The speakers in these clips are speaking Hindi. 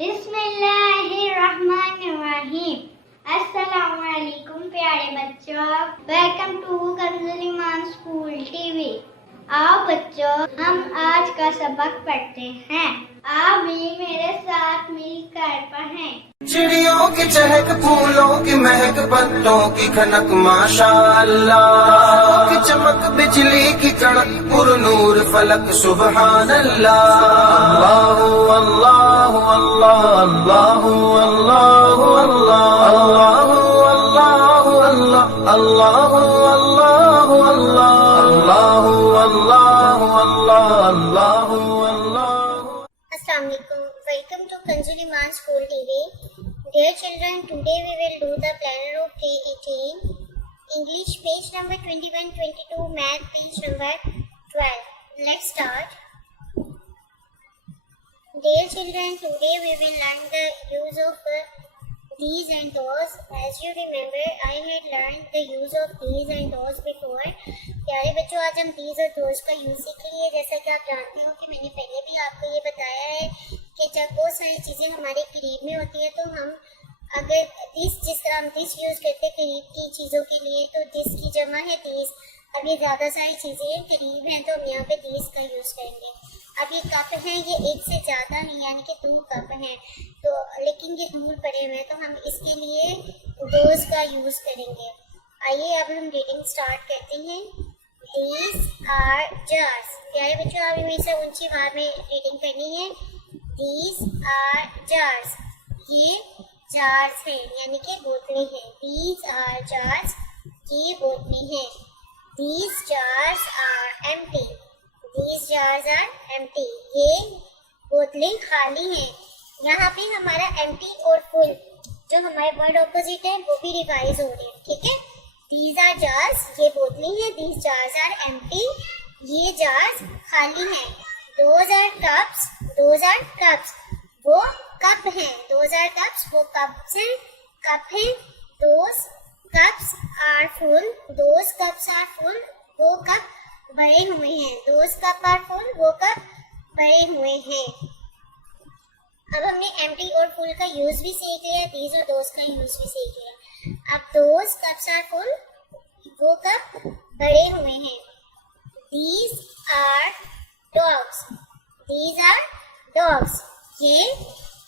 बिस्मिल्लाहिर्रहमानिर्रहीम। अस्सलामुअलैकुम प्यारे बच्चों, welcome to Kanzul Iman school TV. आओ बच्चों, हम आज का सबक पढ़ते हैं। आप भी मेरे साथ मिलकर पढ़ें। चिड़ियों की चहक, फूलों की महक, पत्तों की खनक, माशाअल्लाह की चमक, बिजली की कड़क, पुरनूर फलक, सुबहान अल्लाह। अल्लाह अल्लाह अल्लाह अल्लाह अल्लाह अल्लाह अल्लाह अल्लाह अल्लाह अल्लाह अल्लाह अल्लाह। Assalamu alaikum. Welcome to Kanzul Iman School TV. Dear children, today we will do the planner of day 18, English page number 21-22, Math page number 12. Let's start. Dear children, today we will learn the use of these and those. As you remember, I had learned the use of these and those before. प्यारे बच्चों, आज हम these और those का यूज सीख लिए। जैसा कि आप जानते हो कि मैंने पहले भी आपको ये बताया है कि जब बहुत सारी चीजें हमारे करीब में होती है तो हम अगर जिस तरह हम दिस यूज करते हैं करीब की चीजों के लिए, तो दिस की जमा है दिस। अब ये ज्यादा सारी चीजें करीब हैं तो हम यहाँ पे दिस का यूज करेंगे। अब ये कप हैं, ये एक से ज्यादा हैं, यानी कि 2 कप हैं, तो लेकिन ये दूर पड़े हुए हैं तो हम इसके लिए दोज का यूज करेंगे। आइए अब हम रीडिंग स्टार्ट करते हैं। These are jars. प्यारे बच्चों, आप मेरे से ऊंची आवाज में रीडिंग करनी है। These are jars. ये jars हैं, यानी कि बोतलें हैं। These are jars. ये बोतलें हैं। These jars are empty. These jars are empty. ये बोतलें खाली हैं। यहाँ पे हमारा empty और full जो हमारे वर्ड ऑपोजिट है वो भी रिवाइज हो रहे हैं, ठीक है। These are jars, ये बोतलें हैं। These jars are empty, ये jars खाली हैं। Those are cups, those are cups, वो कप हैं। Those are cups, वो कप्स हैं, कप हैं। Those cups are full, those cups are full, वो कप भरे हुए हैं। Those cup are full, वो कप भरे हुए हैं। अब हमने empty और full का यूज भी सीख लिया, these और those का यूज भी सीख लिया। अब those cups are full, वो कप भरे हुए हैं। These are dogs, these are dogs, ये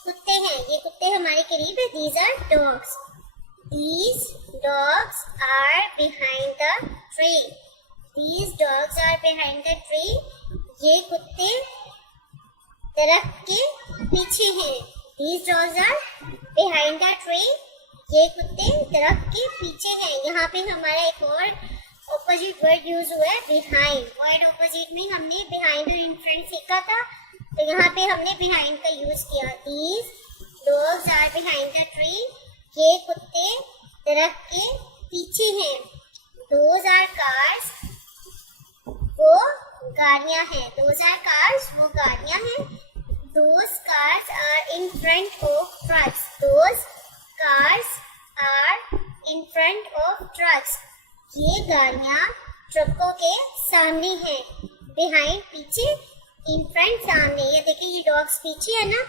कुत्ते हैं, ये कुत्ते हमारे करीब है। These are dogs. These dogs are behind the tree. These dogs are behind the tree. ये कुत्ते दरख्त के पीछे हैं। These dogs are behind the tree. ये कुत्ते दरख्त के पीछे हैं। यहाँ पे हमारा एक और ऑपोजिट वर्ड यूज हुआ है, बिहाइंड। वर्ड ऑपोजिट में हमने बिहाइंड और इन फ्रंट सीखा था, तो यहाँ पे हमने बिहाइंड का यूज किया। These dogs are behind the tree. ये कुत्ते दरख्त के पीछे हैं। Those are cars. वो गाड़ियाँ हैं। Those are cars. वो गाड़ियाँ हैं। Those cars are in front of trucks. Those cars are in front of trucks. ये गाड़ियाँ ट्रकों के सामने हैं। Behind पीछे, in front सामने। ये देखिए, ये dogs पीछे है ना,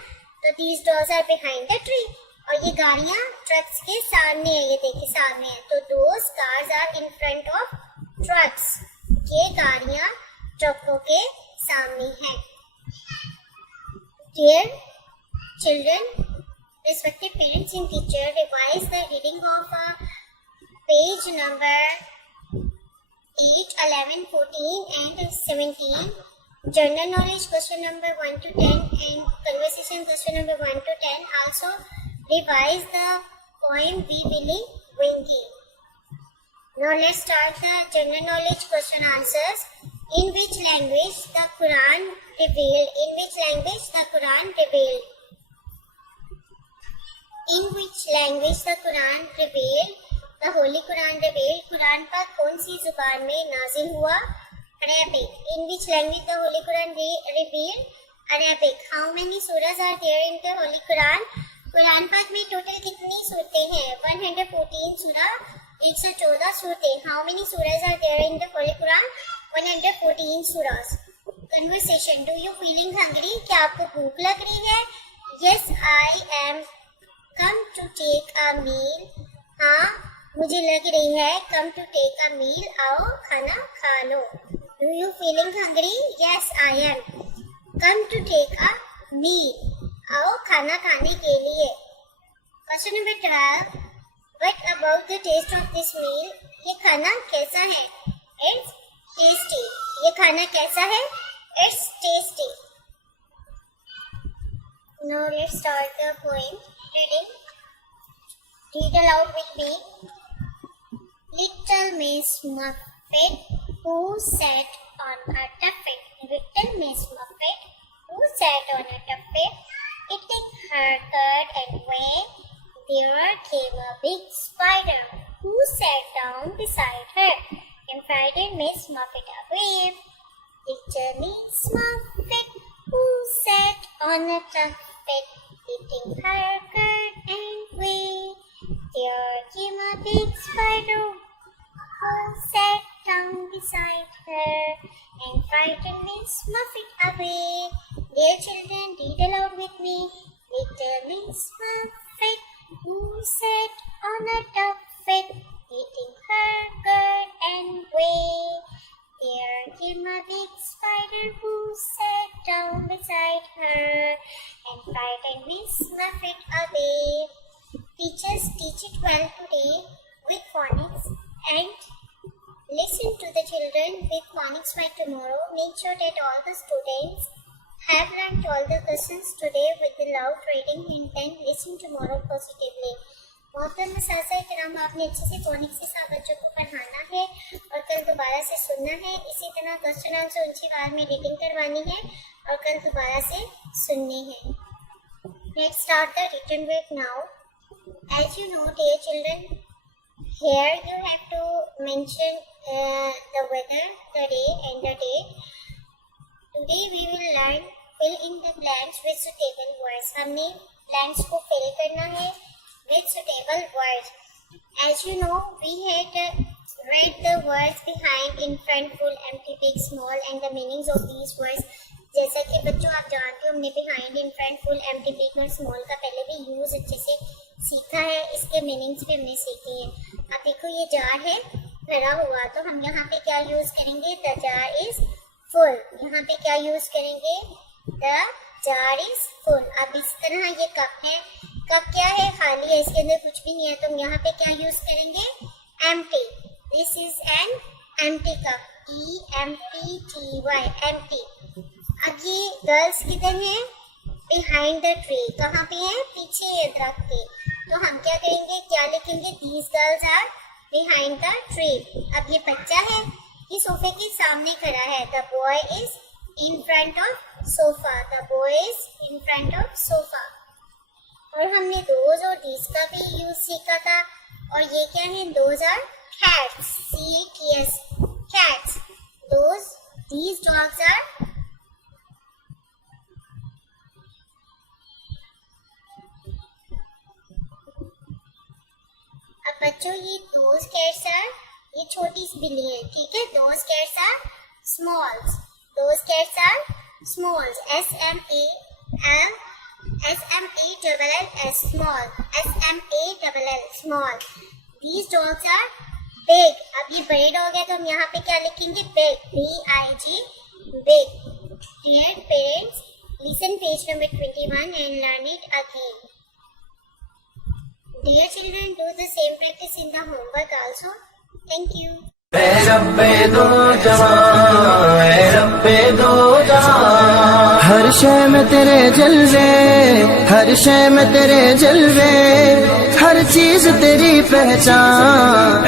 तो these dogs are behind the tree. और ये गाड़ियाँ ट्रक्स के सामने है, ये देखिए सामने है, तो those cars are in front of trucks. ये गाड़ियाँ ट्रकों के सामने हैं। Dear children, respected parents and teacher, revise the reading of page number 8, 11, 14 and 17. General knowledge question number 1 to 10 and conversation question number 1 to 10. Also revise the poem We Willy Winky. Now let's start the general knowledge question answers. In which language the Quran revealed? In which language the Quran revealed? In which language the Quran revealed? The Holy Quran revealed. Quran पाक कौन सी जुबान में नाजिल हुआ? Arabic. In which language the Holy Quran revealed? Arabic. How many surahs are there in the Holy Quran? Quran पाक में टोटल कितनी सूरतें हैं? 114 सूरह, 114 सूरतें। How many surahs are there in the Holy Quran? 114 surahs. Conversation. Do you feeling hungry? क्या आपको भूख लग रही है? Yes, I am come to take a meal. हाँ, मुझे लग रही है come to take a meal. आओ खाना खा लो. Do you feeling hungry? Yes, I am. Come to take a meal. आओ खाना खाने के लिए. Question number 12. What about the taste of this meal? ये खाना कैसा है? It's tasty. ये खाना कैसा है? It's tasty. Now let's start the poem. Reading. Read aloud with me. Little Miss Muffet who sat on a tuffet. Little Miss Muffet who sat on a tuffet, eating her curd and whey. There came a big spider who sat down beside her and frightened Miss Muffet away. Little Miss Muffet who sat on a tuffet, eating her curd and whey. There came a big spider who sat down beside her and frightened Miss Muffet away. Dear children, read aloud with me. Little Miss Muffet who sat on a tuffet, eating her curd and whey. There came a big spider who sat down beside her and frightened Miss Muffet away. Teachers, teach it well today with phonics and listen to the children with phonics by tomorrow. Make sure that all the students have learned all the lessons today with the loud reading and then listen tomorrow positively. मोहतरम असातिज़ा किराम, आपने अच्छे से फोनिक्स के साथ बच्चों को पढ़ाना है और कल दोबारा से सुनना है. इसी तरह क्वेश्चन आंसर ऊंची आवाज में रीडिंग करवानी है और कल दोबारा से सुननी है. Let's start the written work now. As you know, dear children, here you have to mention the weather, the day and the date. Today we will learn fill in the blanks with suitable words. हमने blanks को fill करना है with suitable words. As you know, we had read the words behind, in front, full, empty, big, small and the meanings of these words. जैसा कि बच्चों आप जानते हो, हमने behind, in front, full, empty, big और small का पहले भी यूज अच्छे से सीखा है. इसके मीनिंग्स भी हमने सीखे हैं. अब देखो ये जार है भरा हुआ, तो हम यहाँ पे क्या यूज करेंगे? The jar is full. यहाँ पे क्या यूज करेंगे? The jar is full. अब इस तरह ये कप है, कप क्या है? खाली है, इसके अंदर कुछ भी नहीं है, तो हम यहाँ पे क्या यूज करेंगे? Empty. This is an empty cup. E-M-P-T-Y. Empty. अब ये गर्ल्स किधर है? Behind the tree. कहाँ पे है? पीछे है दरख्त के. तो हम क्या करेंगे? क्या लिखेंगे? These girls are behind the tree. अब ये बच्चा है, ये सोफे के सामने खड़ा है. The boy is in front of sofa. The boy is in front of sofa. और हमने those और these का भी यूज सीखा था. और ये क्या है? Those are cats. C-A-T-S. Cats. Those, these dogs are अब बच्चों ये दोज कैट्स आर, ये छोटी सी बिल्ली है, ठीक है. Those cats are smalls. Those cats are smalls. S-M-A-L-S small. S-M-A-L-L small. These dogs are big. अब ये बड़े डॉग है, तो हम यहाँ पे क्या लिखेंगे? Big. B-I-G. Big. Dear parents, listen page number 21 and learn it again. Dear children, do the same practice in the homework also. Thank you. हर शय में तेरे जलवे, हर शय में तेरे जलवे, हर चीज तेरी पहचान.